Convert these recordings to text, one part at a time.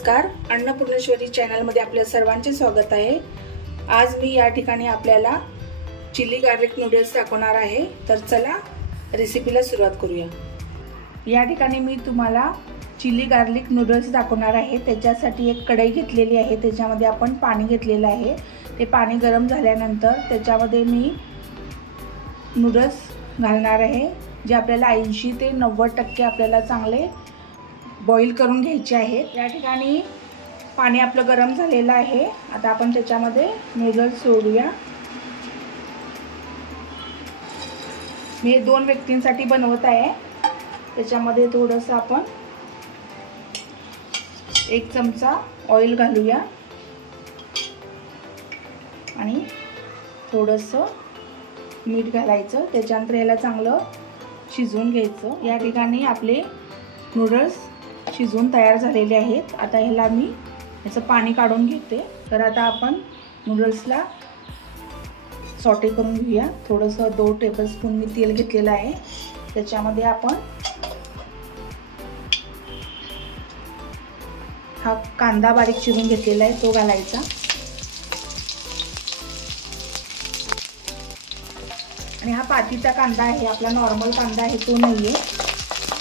नमस्कार, अन्नपूर्णेश्वरी चॅनलमध्ये आपल्या सर्वांचे स्वागत आहे। आज मी या ठिकाणी आपल्याला चिली गार्लिक नूडल्स दाखवणार आहे। तर चला रेसिपीला सुरुवात करूया। या ठिकाणी मी तुम्हाला चिली गार्लिक नूडल्स दाखवणार आहे। त्याच्यासाठी एक कढई घेतलेली आहे, त्याच्यामध्ये आपण पाणी घेतलेलं आहे। ते पाणी गरम झाल्यानंतर त्याच्यामध्ये मी नूडल्स घालणार आहे, जे आपल्याला 80 ते 90% आपल्याला चांगले बॉईल करून घ्यायचे आहेत। या ठिकाणी पाणी आपलं गरम झालेलं आहे। आता आपण त्याच्यामध्ये नूडल्स सोडूया। मी 2 व्यक्तींसाठी बनवत आहे। त्याच्यामध्ये थोडंसं आपण 1 चमचा ऑइल घालूया आणि थोडंसं मीठ घालायचं। त्याच्यानंतर याला चांगलं शिजवून घ्यायचं। या ठिकाणी आपले नूडल्स शिजवून तयार झालेले आहेत। आता ह्याला मी याचं पाणी काढून घेते। तर आता आपण नूडल्सला सॉटे करून घेऊया। थोडंसं 2 टेबलस्पून मी तेल घेतलेलं आहे। त्याच्यामध्ये आपण हा कांदा बारीक चिरून घेतलेला आहे, तो घालायचा आणि हा पातीचा कांदा आहे, आपला नॉर्मल कांदा आहे तो नाही आहे,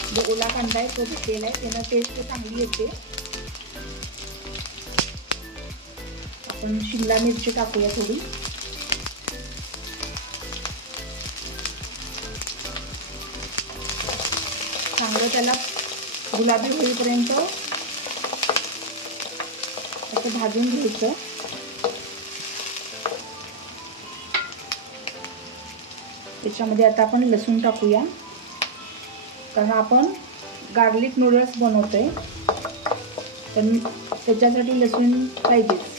जो ओला कांदा आहे तो घेतलेला आहे। त्यानं टेस्ट चांगली येते। आपण शिमला मिरची टाकूया थोडी। चांगलं त्याला गुलाबी होईपर्यंत असं भाजून घ्यायचं। त्याच्यामध्ये आता आपण लसूण टाकूया, कारण आपण गार्लिक नूडल्स बनवतोय, पण त्याच्यासाठी लसूण पाहिजेच।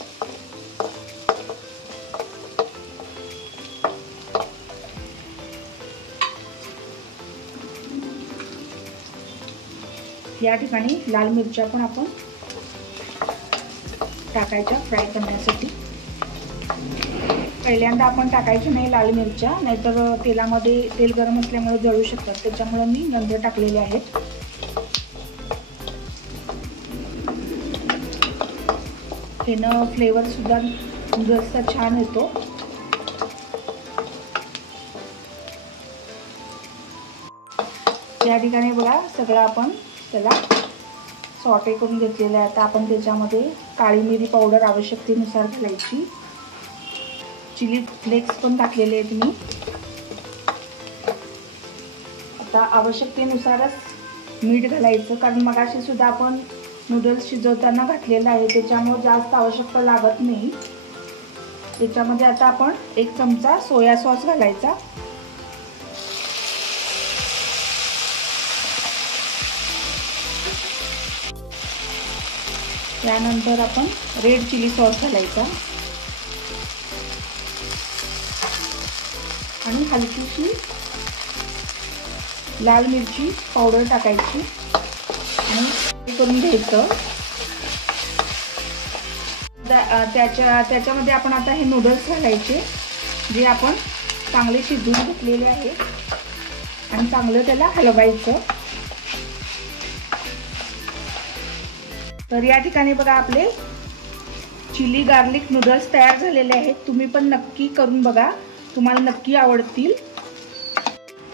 या ठिकाणी लाल मिरच्या पण आपण टाकायच्या फ्राय करण्यासाठी। पहिल्यांदा आपण टाकायचं नाही लाल मिरच्या, नाहीतर तेलामध्ये तेल गरम असल्यामुळे जळू शकतात, त्याच्यामुळे मी नंतर टाकलेले आहेत। ह्यानं फ्लेवर सुद्धा नूडल्सचा छान येतो। या ठिकाणी बघा सगळं आपण त्याला सॉटे करून घेतलेलं आहे। आता आपण त्याच्यामध्ये काळी मिरी पावडर आवश्यकतेनुसार घालायची। चिली फ्लेक्स पण टाकलेले आहेत मी। आता आवश्यकतेनुसारच मीठ घालायचं, कारण मगाशी सुद्धा आपण नूडल्स शिजवताना घातलेलं आहे, त्याच्यामुळे जास्त आवश्यकता लागत नाही। त्याच्यामध्ये आता आपण 1 चमचा सोया सॉस घालायचा। त्यानंतर आपण रेड चिली सॉस घालायचा आणि हलकीशी लाल मिरची पावडर टाकायची आणि हे करून घ्यायचं। त्याच्यामध्ये आपण आता हे नूडल्स घालायचे, जे आपण चांगले शिजवून घेतलेले आहेत, आणि चांगलं त्याला हलवायचं। तर या ठिकाणी बघा आपले चिली गार्लिक नूडल्स तयार झालेले आहेत। तुम्ही पण नक्की करून बघा, तुम्हाला नक्की आवडतील।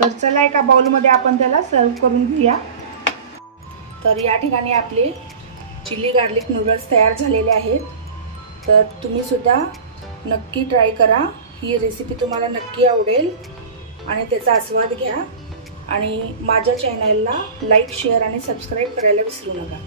तर चला एका बाउलमध्ये आपण त्याला सर्व करून घेऊया। तर या ठिकाणी आपले चिली गार्लिक नूडल्स तयार झालेले आहेत। तर तुम्ही सुद्धा नक्की ट्राय करा। ही रेसिपी तुम्हाला नक्की आवडेल आणि त्याचा आस्वाद घ्या। आणि माझ्या चॅनलला लाईक, शेअर आणि सबस्क्राईब करायला विसरू नका।